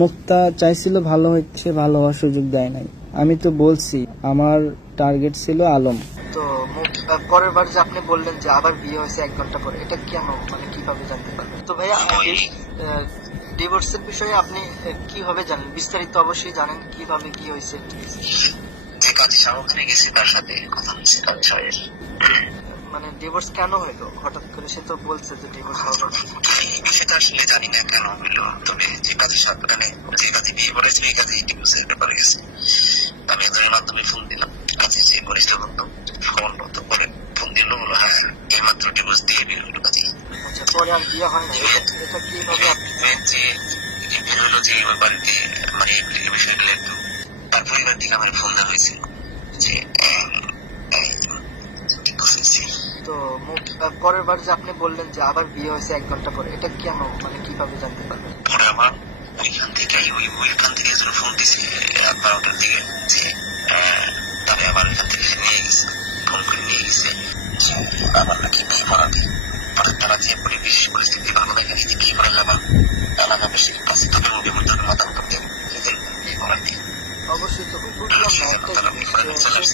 মুক্তা চাইছিল ভালো হচ্ছে, ভালো হওয়ার সুযোগ দেয় নাই। আমি তো বলছি আমার টার্গেট ছিল আলম। তো পরের বার যে আপনি বললেন যে আবার বিয়ে হয়েছে 1 ঘন্টা পরে, এটা কেন, মানে কিভাবে জানতে পারবেন? তো ভাইয়া ডিভোর্সের বিষয়ে আপনি কিভাবে জানেন? বিস্তারিত অবশ্যই জানেন, কিভাবে কি হয়েছে? যে কাজী সামনে গেছি তার সাথে কথা হচ্ছে কাজী সাহেব। মানে ডিভোর্স কেন হইলো হঠাৎ করে? সে তো বলছে যে ডিভোর্স হবে। সেটা আসলে জানি না কেন হইলো, তবে যে কাজের সাথে মানে যে কাজে বিয়ে করেছে এই কাজে ডিভোর্সের ব্যাপারে গেছে। আমি এদের মাধ্যমে ফোন দিলাম, কাজে যে ঘনিষ্ঠ বন্ধু ফোন বন্ধ করে ফোন দিল, বলো হ্যাঁ এই মাত্র ডিভোর্স দিয়ে বিয়ে হইলো কাজে। আচ্ছা, পরে আর বিয়ে হয় না, এটা কিভাবে? যে বিয়ে হইলো যে ওই বাড়িতে মানে এই বিষয়গুলো একটু তার পরিবার থেকে আমার ফোন দেওয়া হয়েছিল যে তো পরের বার যে আপনি বললেন যে আবার বিয়ে হয়েছে 1 ঘন্টা পরে, এটা কেন, মানে কিভাবে জানতে পারবেন? পরে আবার ওইখান থেকে ফোন দিছে 12টার দিকে যে তবে আবার ওইখান থেকে নিয়ে গেছে, ফোন করে নিয়ে গেছে আবার নাকি বিয়ে করাবে। পরে তারা যে পরিবেশ পরিস্থিতি ভালো দেখা গেছে বিয়ে করালে আমার এলাকা বেশি কাছে তবে মুখে মধ্যে মাথা করতে বিয়ে করার দিয়ে অবশ্যই। তো বুঝলাম না একটা জিনিস,